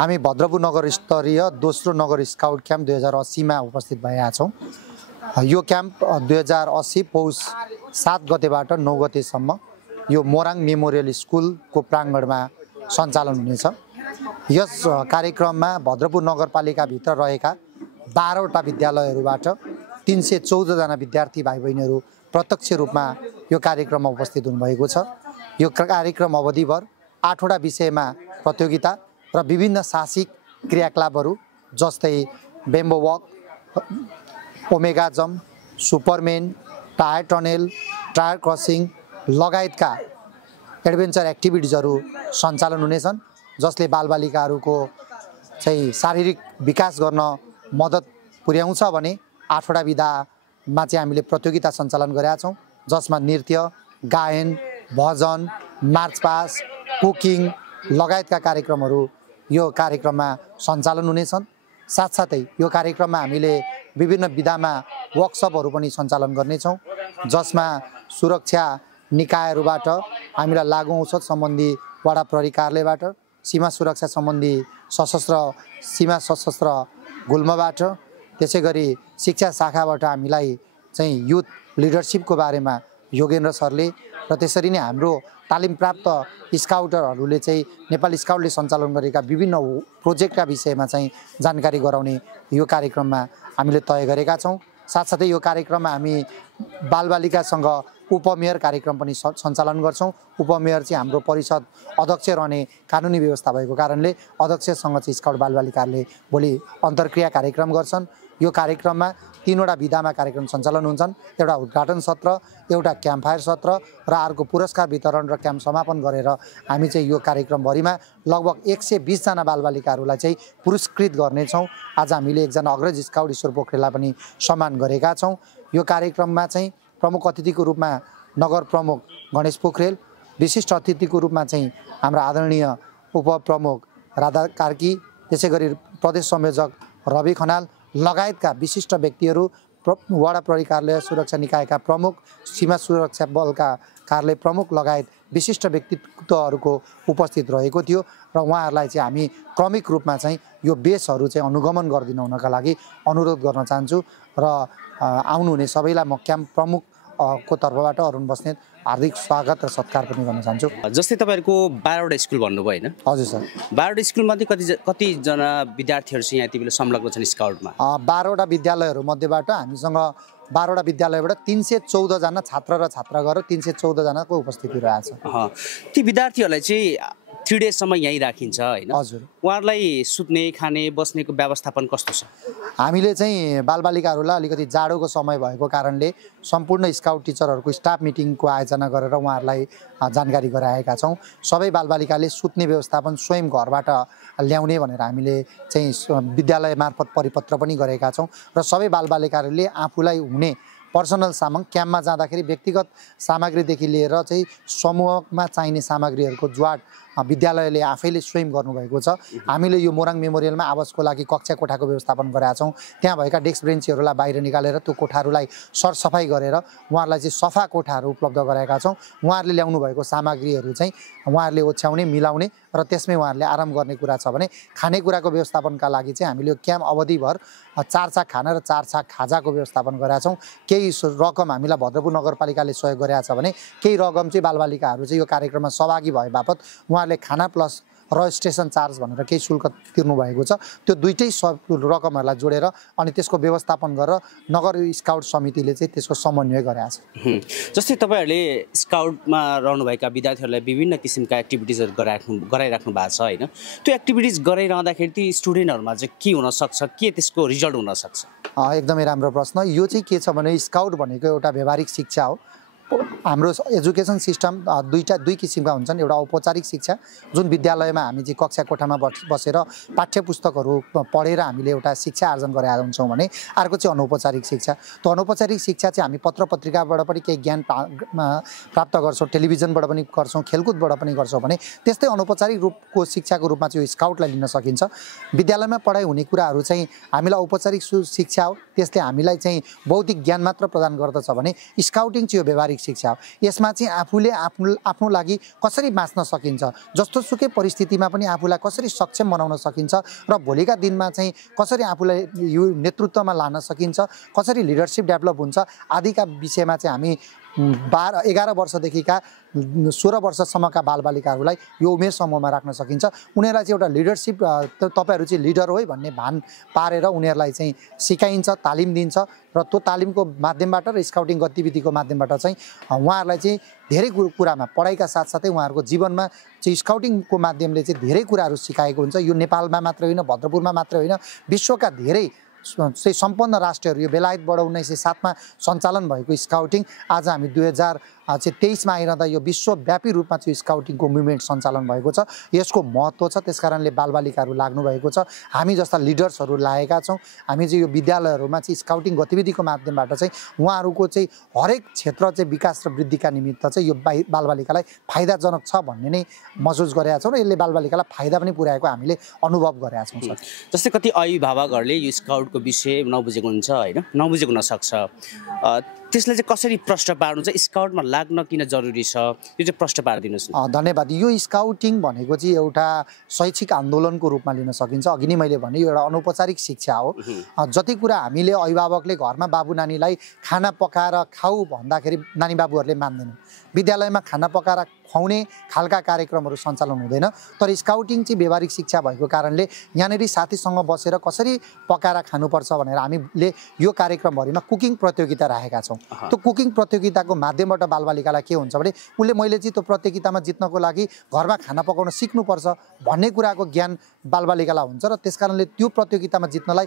हामी भद्रपुर नगर स्तरीय दोस्रो नगर स्काउट क्याम्प 2080 मा उपस्थित भएका छौँ। यो क्याम्प 2080 पौष 7 गतेबाट 9 गतेसम्म यो मोराङ मेमोरियल स्कुलको प्राङ्गणमा सञ्चालन हुनेछ। यस कार्यक्रममा भद्रपुर नगरपालिकाभित्र रहेका 12 वटा विद्यालयहरूबाट 314 जना विद्यार्थी भाइ बहिनीहरू प्रत्यक्ष रूपमा यो कार्यक्रममा उपस्थित हुनुभएको छ। यो कार्यक्रम अवधिभर 8 वटा विषयमा प्रतियोगिता र विभिन्न साहसिक क्रियाकलापहरू जस्तै bamboo walk, omega jump, superman, tyre tunnel, tyre crossing लगायतका एडभेन्चर एक्टिभिटिजहरू सञ्चालन हुनेछन्, जसले बालबालिकाहरूको चाहिँ शारीरिक विकास गर्न मद्दत पुर्याउँछ भने 8 वटा विधामा चाहिँ हामीले प्रतियोगिता सञ्चालन गरेका छौँ, जसमा नृत्य, गायन, भजन, मार्चपास, कुकिङ लगायतका कार्यक्रमहरू यो कार्यक्रममा सञ्चालन हुनेछन्। साथसाथै यो कार्यक्रममा हामीले विभिन्न विधामा वर्कसपहरू पनि सञ्चालन गर्नेछौँ, जसमा सुरक्षा निकायहरूबाट हामीलाई लागु औषध सम्बन्धी वडा प्रहरी कार्यालयबाट, सीमा सुरक्षा सम्बन्धी सीमा सशस्त्र गुल्मबाट, त्यसै गरी शिक्षा शाखाबाट हामीलाई चाहिँ युथ लिडरसिपको बारेमा योगेन्द्र सरले र त्यसरी नै हाम्रो तालिम प्राप्त स्काउटरहरूले चाहिँ नेपाल स्काउटले सञ्चालन गरेका विभिन्न प्रोजेक्टका विषयमा चाहिँ जानकारी गराउने यो कार्यक्रममा हामीले तय गरेका छौँ। साथसाथै यो कार्यक्रममा हामी बालबालिकासँग उपमेयर कार्यक्रम पनि सञ्चालन गर्छौँ। उपमेयर चाहिँ हाम्रो परिषद अध्यक्ष रहने कानुनी व्यवस्था भएको कारणले अध्यक्षसँग चाहिँ स्काउट बालबालिकाहरूले भोलि अन्तर्क्रिया कार्यक्रम गर्छन्। यो कार्यक्रममा 3 वटा विधामा कार्यक्रम सञ्चालन हुन्छन्। एउटा उद्घाटन सत्र, एउटा क्याम्प फायर सत्र र अर्को पुरस्कार वितरण र क्याम्प समापन गरेर हामी चाहिँ यो कार्यक्रमभरिमा लगभग 120 जना बालबालिकाहरूलाई चाहिँ पुरस्कृत गर्नेछौँ। आज हामीले एकजना अग्रज स्काउट ईश्वर पोखरेललाई पनि सम्मान गरेका छौँ। यो कार्यक्रममा चाहिँ प्रमुख अतिथिको रूपमा नगर प्रमुख गणेश पोखरेल, विशिष्ट अतिथिको रूपमा चाहिँ हाम्रा आदरणीय उपप्रमुख राधा कार्की, त्यसै गरी प्रदेश संयोजक रवि खनाल लगायतका विशिष्ट व्यक्तिहरू, वडा प्रहरी कार्यालय सुरक्षा निकायका प्रमुख, सीमा सुरक्षा बलका कार्यालय प्रमुख लगायत विशिष्ट व्यक्तित्वहरूको उपस्थित रहेको थियो र उहाँहरूलाई चाहिँ हामी क्रमिक रूपमा चाहिँ यो बेसहरू चाहिँ अनुगमन गरिदिनु हुनका लागि अनुरोध गर्न चाहन्छु र आउनुहुने सबैलाई म क्याम्प प्रमुख को तर्फबाट अरुण बस्नेत हार्दिक स्वागत र सत्कार पनि गर्न चाहन्छु। जस्तै तपाईँहरूको 12 वटा स्कुल भन्नुभयो हैन? हजुर सर। 12 वटा स्कुलमध्ये कतिजना विद्यार्थीहरू चाहिँ यति बेला संलग्न छन् स्काउटमा? 12 वटा विद्यालयहरू मध्येबाट हामीसँग 12 वटा विद्यालयबाट 314 जना छात्र र छात्रा गरेर 314 जनाको उपस्थिति रहेछ। ती विद्यार्थीहरूलाई चाहिँ 3 डेजसम्म यहीँ राखिन्छ हैन? हजुर। उहाँहरूलाई सुत्ने, खाने, बस्नेको व्यवस्थापन कस्तो छ? हामीले चाहिँ बालबालिकाहरूलाई अलिकति जाडोको समय भएको कारणले सम्पूर्ण स्काउट टिचरहरूको स्टाफ मिटिङको आयोजना गरेर उहाँहरूलाई जानकारी गराएका छौँ। सबै बालबालिकाले सुत्ने व्यवस्थापन स्वयं घरबाट ल्याउने भनेर हामीले चाहिँ विद्यालय मार्फत परिपत्र पनि गरेका छौँ र सबै बालबालिकाहरूले आफूलाई हुने पर्सनल क्याम्पमा जाँदाखेरि व्यक्तिगत सामग्रीदेखि लिएर चाहिँ समूहमा चाहिने सामग्रीहरूको जुवाड विद्यालयले आफैले स्वयं गर्नुभएको छ। हामीले यो मोराङ मेमोरियलमा आवासको लागि कक्षा कोठाको व्यवस्थापन गरेका छौँ। त्यहाँ भएका डेस्क बेन्चहरूलाई बाहिर निकालेर त्यो कोठाहरूलाई सरसफाइ गरेर उहाँहरूलाई चाहिँ सफा कोठाहरू उपलब्ध गराएका छौँ। उहाँहरूले ल्याउनु भएको सामग्रीहरू चाहिँ उहाँहरूले ओछ्याउने, मिलाउने र त्यसमै उहाँहरूले आराम गर्ने कुरा छ भने खानेकुराको व्यवस्थापनका लागि चाहिँ हामीले यो क्याम्प अवधिभर 4 छाक खाना र 4 छाक खाजाको व्यवस्थापन गरेका छौँ। केही रकम हामीलाई भद्रपुर नगरपालिकाले सहयोग गरेका छ भने केही रकम चाहिँ बालबालिकाहरू चाहिँ यो कार्यक्रममा सहभागी भए बापत उहाँहरूले खाना प्लस रजिस्ट्रेसन चार्ज भनेर केही शुल्क तिर्नु भएको छ। त्यो दुईटै रकमहरूलाई जोडेर अनि त्यसको व्यवस्थापन गरेर नगर स्काउट समितिले चाहिँ त्यसको समन्वय गरेको छ। जस्तै तपाईँहरूले स्काउटमा रहनुभएका विद्यार्थीहरूलाई विभिन्न किसिमका एक्टिभिटिजहरू गराइराख्नु भएको छ हैन? त्यो एक्टिभिटिज गराइरहँदाखेरि ती स्टुडेन्टहरूमा चाहिँ के हुनसक्छ, के त्यसको रिजल्ट हुनसक्छ? एकदमै राम्रो प्रश्न। यो चाहिँ के छ भने स्काउट भनेको एउटा व्यावहारिक शिक्षा हो। हाम्रो एजुकेसन सिस्टम दुई किसिमका हुन्छन्। एउटा औपचारिक शिक्षा जुन विद्यालयमा हामी चाहिँ कक्षा कोठामा बसेर पाठ्य पुस्तकहरू पढेर हामीले एउटा शिक्षा आर्जन गरेका हुन्छौँ भने अर्को चाहिँ अनौपचारिक शिक्षा। त्यो अनौपचारिक शिक्षा चाहिँ हामी पत्र पत्रिकाबाट पनि केही ज्ञान प्राप्त गर्छौँ, टेलिभिजनबाट पनि गर्छौँ, खेलकुदबाट पनि गर्छौँ भने त्यस्तै अनौपचारिक रूपको शिक्षाको रूपमा चाहिँ यो स्काउटलाई लिन सकिन्छ। विद्यालयमा पढाइ हुने कुराहरू चाहिँ हामीलाई औपचारिक शिक्षा हो, त्यसले हामीलाई चाहिँ बौद्धिक ज्ञान मात्र प्रदान गर्दछ भने स्काउटिङ चाहिँ यो व्यावहारिक व्यावहारिक शिक्षा हो। यसमा चाहिँ आफूले आफ्नो लागि कसरी बाँच्न सकिन्छ, जस्तो सुकै परिस्थितिमा पनि आफूलाई कसरी सक्षम बनाउन सकिन्छ र भोलिका दिनमा चाहिँ कसरी आफूलाई यो नेतृत्वमा लान सकिन्छ, कसरी लिडरसिप डेभलप हुन्छ आदिका विषयमा चाहिँ हामी 11 वर्षदेखिका 16 वर्षसम्मका बालबालिकाहरूलाई यो उमेर समूहमा राख्न सकिन्छ। उनीहरूलाई चाहिँ एउटा लिडरसिप तपाईहरु चाहिँ लिडर हो है भन्ने भान पारेर उनीहरूलाई चाहिँ सिकाइन्छ, तालिम दिन्छ र त्यो तालिमको माध्यमबाट र स्काउटिङ गतिविधिको माध्यमबाट चाहिँ उहाँहरूलाई चाहिँ धेरै कुरामा पढाइका साथसाथै उहाँहरूको जीवनमा चाहिँ स्काउटिङको माध्यमले चाहिँ धेरै कुराहरू सिकाएको हुन्छ। यो नेपालमा मात्र होइन, भद्रपुरमा मात्र होइन, विश्वका धेरै चाहिँ सम्पन्न राष्ट्रहरू, यो बेलायतबाट 1907 मा सञ्चालन भएको स्काउटिङ आज हामी 2023 मा आइरहँदा यो विश्वव्यापी रूपमा चाहिँ स्काउटिङको मुभमेन्ट सञ्चालन भएको छ। यसको महत्त्व छ, त्यसकारणले बालबालिकाहरू लाग्नु भएको छ। हामी जस्ता लिडर्सहरू लागेका छौँ। हामी चाहिँ यो विद्यालयहरूमा चाहिँ स्काउटिङ गतिविधिको माध्यमबाट चाहिँ उहाँहरूको चाहिँ हरेक क्षेत्र चाहिँ विकास र वृद्धिका निमित्त चाहिँ यो बालबालिकालाई फाइदाजनक छ भन्ने नै महसुस गरेका छौँ र यसले बालबालिकालाई फाइदा पनि पुर्याएको हामीले अनुभव गरेका छौँ सर। जस्तै कति अभिभावकहरूले यो स्काउटको विषय नबुझेको हुन्छ हैन, नबुझेको नसक्छ, त्यसले चाहिँ कसरी प्रश्न पार्नु चाहिँ स्काउटमा लाग्न किन जरुरी छ, यो चाहिँ प्रश्न पारिदिनुस् न। धन्यवाद। यो स्काउटिङ भनेको चाहिँ एउटा शैक्षिक आन्दोलनको रूपमा लिन सकिन्छ। अघि नै मैले भने यो एउटा अनौपचारिक शिक्षा हो। जति कुरा हामीले अभिभावकले घरमा बाबु नानीलाई खाना पकाएर खाऊ भन्दाखेरि नानी बाबुहरूले मान्दैनन्। विद्यालयमा खाना पकाएर खुवाउने खालका कार्यक्रमहरू सञ्चालन हुँदैन, तर स्काउटिङ चाहिँ व्यावहारिक शिक्षा भएको कारणले यहाँनिर साथीसँग बसेर कसरी पकाएर खानुपर्छ भनेर हामीले यो कार्यक्रमभरिमा कुकिङ प्रतियोगिता राखेका छौँ। त्यो कुकिङ प्रतियोगिताको माध्यमबाट बालबालिकालाई के हुन्छ भने मैले चाहिँ त्यो प्रतियोगितामा जित्नको लागि घरमा खाना पकाउन सिक्नुपर्छ भन्ने कुराको ज्ञान बालबालिकालाई हुन्छ र त्यसकारणले त्यो प्रतियोगितामा जित्नलाई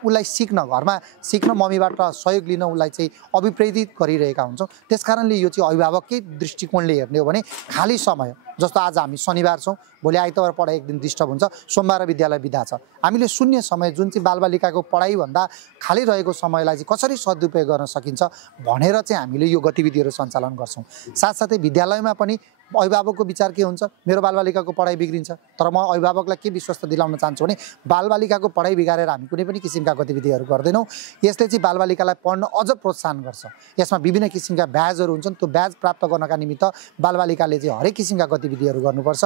उसलाई घरमा सिक्न मम्मीबाट सहयोग लिन उसलाई चाहिँ अभिप्रेरित गरिरहेका हुन्छौँ। त्यसकारणले यो चाहिँ अभिभावककै दृष्टिकोणले हेर्ने हो भने खाली समय, जस्तो आज हामी शनिबार छौँ, भोलि आइतबार पढाइ एक दिन डिस्टर्ब हुन्छ, सोमबार विद्यालय बिदा छ, हामीले शून्य समय जुन चाहिँ बालबालिकाको पढाइभन्दा खाली रहेको समयलाई चाहिँ कसरी सदुपयोग गर्न सकिन्छ भनेर चाहिँ हामीले यो गतिविधिहरू सञ्चालन गर्छौँ। साथसाथै विद्यालयमा पनि अभिभावकको विचार के हुन्छ, मेरो बालबालिकाको पढाइ बिग्रिन्छ, तर म अभिभावकलाई के विश्वास दिलाउन चाहन्छु भने बालबालिकाको पढाइ बिगारेर हामी कुनै पनि किसिमका गतिविधिहरू गर्दैनौँ। यसले चाहिँ बालबालिकालाई पढ्न अझ प्रोत्साहन गर्छ। यसमा विभिन्न किसिमका ब्याजहरू हुन्छन्, त्यो ब्याज प्राप्त गर्नका निमित्त बालबालिकाले चाहिँ हरेक किसिमका गतिविधिहरू गर्नुपर्छ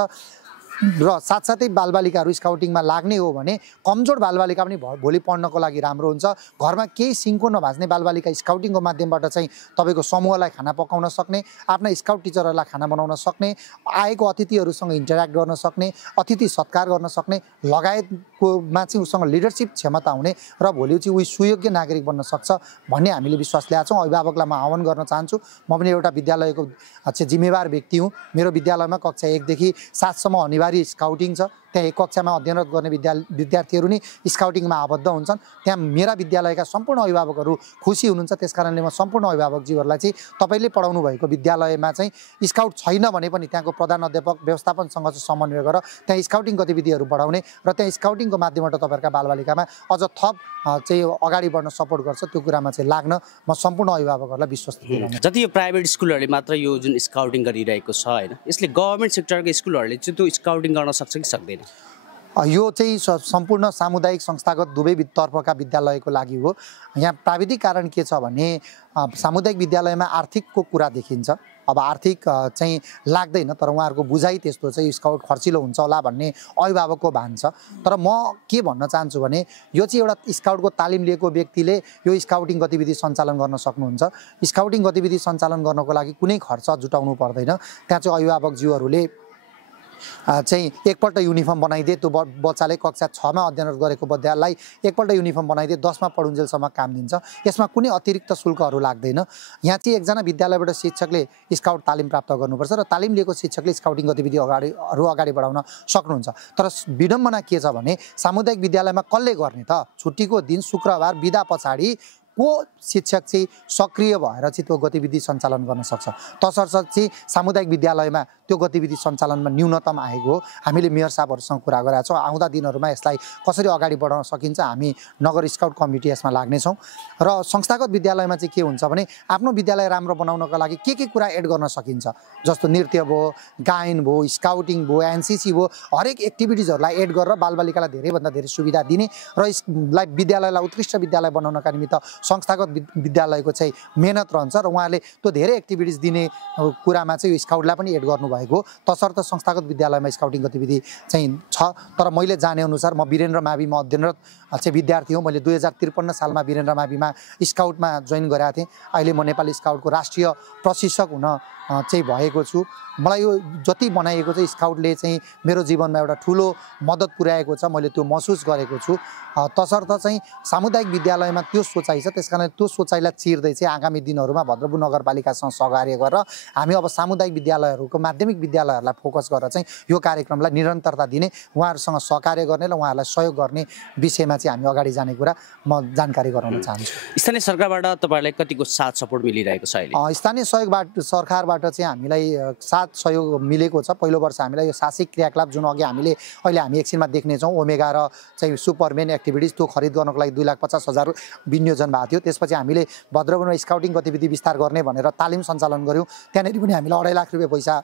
र साथसाथै बालबालिकाहरू स्काउटिङमा लाग्ने हो भने कमजोर बालबालिका पनि भोलि पढ्नको लागि राम्रो हुन्छ। घरमा केही सिङ्को नभाज्ने बालबालिका स्काउटिङको माध्यमबाट चाहिँ तपाईँको समूहलाई खाना पकाउन सक्ने, आफ्ना स्काउट टिचरहरूलाई खाना बनाउन सक्ने, आएको अतिथिहरूसँग इन्टरेक्ट गर्न सक्ने, अतिथि सत्कार गर्न सक्ने लगायतकोमा चाहिँ उसँग लिडरसिप क्षमता हुने र भोलि चाहिँ उही सुयोग्य नागरिक बन्न सक्छ भन्ने हामीले विश्वास ल्याएको छौँ। अभिभावकलाई म आह्वान गर्न चाहन्छु। म पनि एउटा विद्यालयको जिम्मेवार व्यक्ति हुँ। मेरो विद्यालयमा कक्षा 1 देखि 7 सम्म अनिवार्य स्काउटिङ छ। त्यहाँ एक कक्षामा अध्ययनरत गर्ने विद्यार्थीहरू नै स्काउटिङमा आबद्ध हुन्छन्। त्यहाँ मेरा विद्यालयका सम्पूर्ण अभिभावकहरू खुसी हुनुहुन्छ। त्यसकारणले म सम्पूर्ण अभिभावकजीहरूलाई चाहिँ तपाईँले पढाउनु भएको विद्यालयमा चाहिँ स्काउट छैन भने पनि त्यहाँको प्रधानाध्यापक व्यवस्थापनसँग चाहिँ समन्वय गरेर त्यहाँ स्काउटिङ गतिविधिहरू बढाउने र त्यहाँ स्काउटिङको माध्यमबाट तपाईँहरूका बालबालिकामा अझ थप चाहिँ अगाडि बढ्न सपोर्ट गर्छ, त्यो कुरामा चाहिँ लाग्न म सम्पूर्ण अभिभावकहरूलाई विश्वास दिलाउँछु। जति यो प्राइभेट स्कुलहरूले मात्र यो जुन स्काउटिङ गरिरहेको छ हैन, यसले गभर्नमेन्ट सेक्टरको स्कुलहरूले चाहिँ त्यो स्काउटिङ गर्न सक्छ कि सक्दैन? यो चाहिँ सम्पूर्ण सामुदायिक संस्थागत दुवै तर्फका विद्यालयको लागि हो। यहाँ प्राविधिक कारण के छ भने सामुदायिक विद्यालयमा आर्थिकको कुरा देखिन्छ। अब आर्थिक चाहिँ लाग्दैन, तर उहाँहरूको बुझाइ त्यस्तो चाहिँ स्काउट खर्चिलो हुन्छ होला भन्ने अभिभावकको भान छ। तर म के भन्न चाहन्छु भने यो चाहिँ एउटा स्काउटको तालिम लिएको व्यक्तिले यो स्काउटिङ गतिविधि सञ्चालन गर्न सक्नुहुन्छ। स्काउटिङ गतिविधि सञ्चालन गर्नको लागि कुनै खर्च जुटाउनु पर्दैन। त्यहाँ चाहिँ अभिभावकज्यूहरूले चाहिँ एकपल्ट युनिफर्म बनाइदिए, त्यो बच्चाले कक्षा 6 मा अध्ययन गरेको विद्यालयलाई एकपल्ट युनिफर्म बनाइदिए 10 मा पढुन्जेलसम्म काम दिन्छ। यसमा कुनै अतिरिक्त शुल्कहरू लाग्दैन। यहाँ चाहिँ एकजना विद्यालयबाट शिक्षकले स्काउट तालिम प्राप्त गर्नुपर्छ र तालिम लिएको शिक्षकले स्काउटिङ गतिविधि अगाडि बढाउन सक्नुहुन्छ। तर विडम्बना के छ भने सामुदायिक विद्यालयमा कसले गर्ने त? छुट्टीको दिन शुक्रबार बिदा पछाडि को शिक्षक चाहिँ सक्रिय भएर चाहिँ त्यो गतिविधि सञ्चालन गर्न सक्छ। तसर्थ चाहिँ सामुदायिक विद्यालयमा त्यो गतिविधि सञ्चालनमा न्यूनतम आएको हो। हामीले मेयर साहबहरूसँग कुरा गरेका छौँ। आउँदा दिनहरूमा यसलाई कसरी अगाडि बढाउन सकिन्छ हामी नगर स्काउट कमिटी यसमा लाग्नेछौँ। र संस्थागत विद्यालयमा चाहिँ के हुन्छ भने आफ्नो विद्यालय राम्रो बनाउनका लागि के कुरा एड गर्न सकिन्छ, जस्तो नृत्य भयो, गायन भयो, स्काउटिङ भयो, एनसीसी भयो, हरेक एक्टिभिटिजहरूलाई एड गरेर बालबालिकालाई धेरैभन्दा धेरै सुविधा दिने र यसलाई विद्यालयलाई उत्कृष्ट विद्यालय बनाउनका निमित्त संस्थागत विद्यालयको चाहिँ मेहनत रहन्छ र उहाँले त्यो धेरै एक्टिभिटिज दिने कुरामा चाहिँ यो स्काउटलाई पनि एड गर्नुभएको तसर्थ संस्थागत विद्यालयमा स्काउटिङ गतिविधि चाहिँ छ। तर मैले जानेअनुसार म वीरेन्द्र माविमा अध्ययनरत चाहिँ विद्यार्थी हुँ। मैले 2053 सालमा वीरेन्द्र माविमा स्काउटमा जोइन गरेको थिएँ। अहिले म नेपाली स्काउटको राष्ट्रिय प्रशिक्षक हुन चाहिँ भएको छु। मलाई यो जति बनाइएको चाहिँ स्काउटले चाहिँ मेरो जीवनमा एउटा ठुलो मद्दत पुर्याएको छ, मैले त्यो महसुस गरेको छु। तसर्थ चाहिँ सामुदायिक विद्यालयमा त्यो सोचाइ छ, त्यस कारण त्यो सोचाइलाई चिर्दै चाहिँ आगामी दिनहरूमा भद्रपुर नगरपालिकासँग सहकार्य गरेर हामी अब सामुदायिक विद्यालयहरूको माध्यमिक विद्यालयहरूलाई फोकस गरेर चाहिँ यो कार्यक्रमलाई निरन्तरता दिने, उहाँहरूसँग सहकार्य गर्ने र उहाँहरूलाई सहयोग गर्ने विषयमा चाहिँ हामी अगाडि जाने कुरा म जानकारी गराउन चाहन्छु। स्थानीय सरकारबाट तपाईँलाई कतिको साथ सपोर्ट मिलिरहेको छ अहिले? स्थानीय सरकारबाट चाहिँ हामीलाई साथ सहयोग मिलेको छ। पहिलो वर्ष हामीलाई यो साहसिक क्रियाकलाप जुन अघि अहिले हामी एकछिनमा देख्नेछौँ ओमेगा र चाहिँ सुपरमेन एक्टिभिटिज त्यो खरिद गर्नको लागि 2,50,000 विनियोजन भएको थियो। त्यसपछि हामीले भद्रपुरमा स्काउटिङ गतिविधि विस्तार गर्ने भनेर तालिम सञ्चालन गऱ्यौँ। त्यहाँनिर पनि हामीलाई 2.5 लाख रुपियाँ पैसा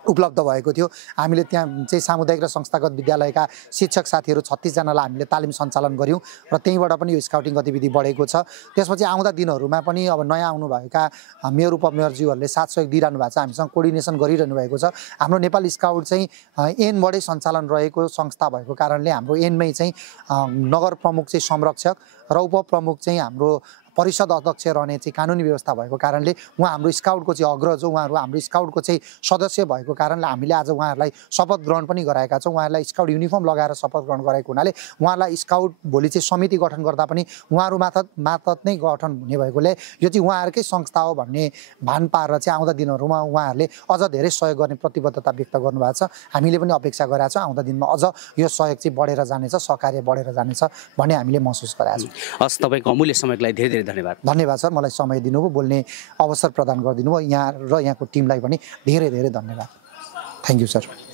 उपलब्ध भएको थियो। हामीले त्यहाँ चाहिँ सामुदायिक र संस्थागत विद्यालयका शिक्षक साथीहरू 36 जनालाई हामीले तालिम सञ्चालन गऱ्यौँ र त्यहीँबाट पनि यो स्काउटिङ गतिविधि बढेको छ। त्यसपछि आउँदा दिनहरूमा पनि अब नयाँ आउनुभएका मेयर उपमेयरज्यूहरूले साथ सहयोग दिइरहनु भएको छ, हामीसँग कोर्डिनेसन गरिरहनु भएको छ। हाम्रो नेपाल स्काउट चाहिँ ऐनबाटै सञ्चालन रहेको संस्था भएको कारणले हाम्रो ऐनमै चाहिँ नगर प्रमुख चाहिँ संरक्षक र उपप्रमुख चाहिँ हाम्रो परिषद अध्यक्ष रहने चाहिँ कानुनी व्यवस्था भएको कारणले उहाँ हाम्रो स्काउटको चाहिँ अग्रज हो। उहाँहरू हाम्रो स्काउटको चाहिँ सदस्य भएको कारणले हामीले आज उहाँहरूलाई शपथ ग्रहण पनि गराएका छौँ। उहाँहरूलाई स्काउट युनिफर्म लगाएर शपथ ग्रहण गराएको हुनाले उहाँहरूलाई स्काउट भोलि चाहिँ समिति गठन गर्दा पनि उहाँहरू मार्फत नै गठन हुने भएकोले यो चाहिँ उहाँहरूकै संस्था हो भन्ने भान पारेर चाहिँ आउँदा दिनहरूमा उहाँहरूले अझ धेरै सहयोग गर्ने प्रतिबद्धता व्यक्त गर्नुभएको छ। हामीले पनि अपेक्षा गरेका छौँ आउँदा दिनमा अझ यो सहयोग चाहिँ बढेर जानेछ, सहकार्य बढेर जानेछ भन्ने हामीले महसुस गरेका छौँ। हस्, तपाईँको अमूल्य समयको लागि धेरै धन्यवाद सर। मलाई समय दिनुभयो, बोल्ने अवसर प्रदान गरिदिनु भयो यहाँ र यहाँको टिमलाई पनि धेरै धेरै धन्यवाद। Thank you sir.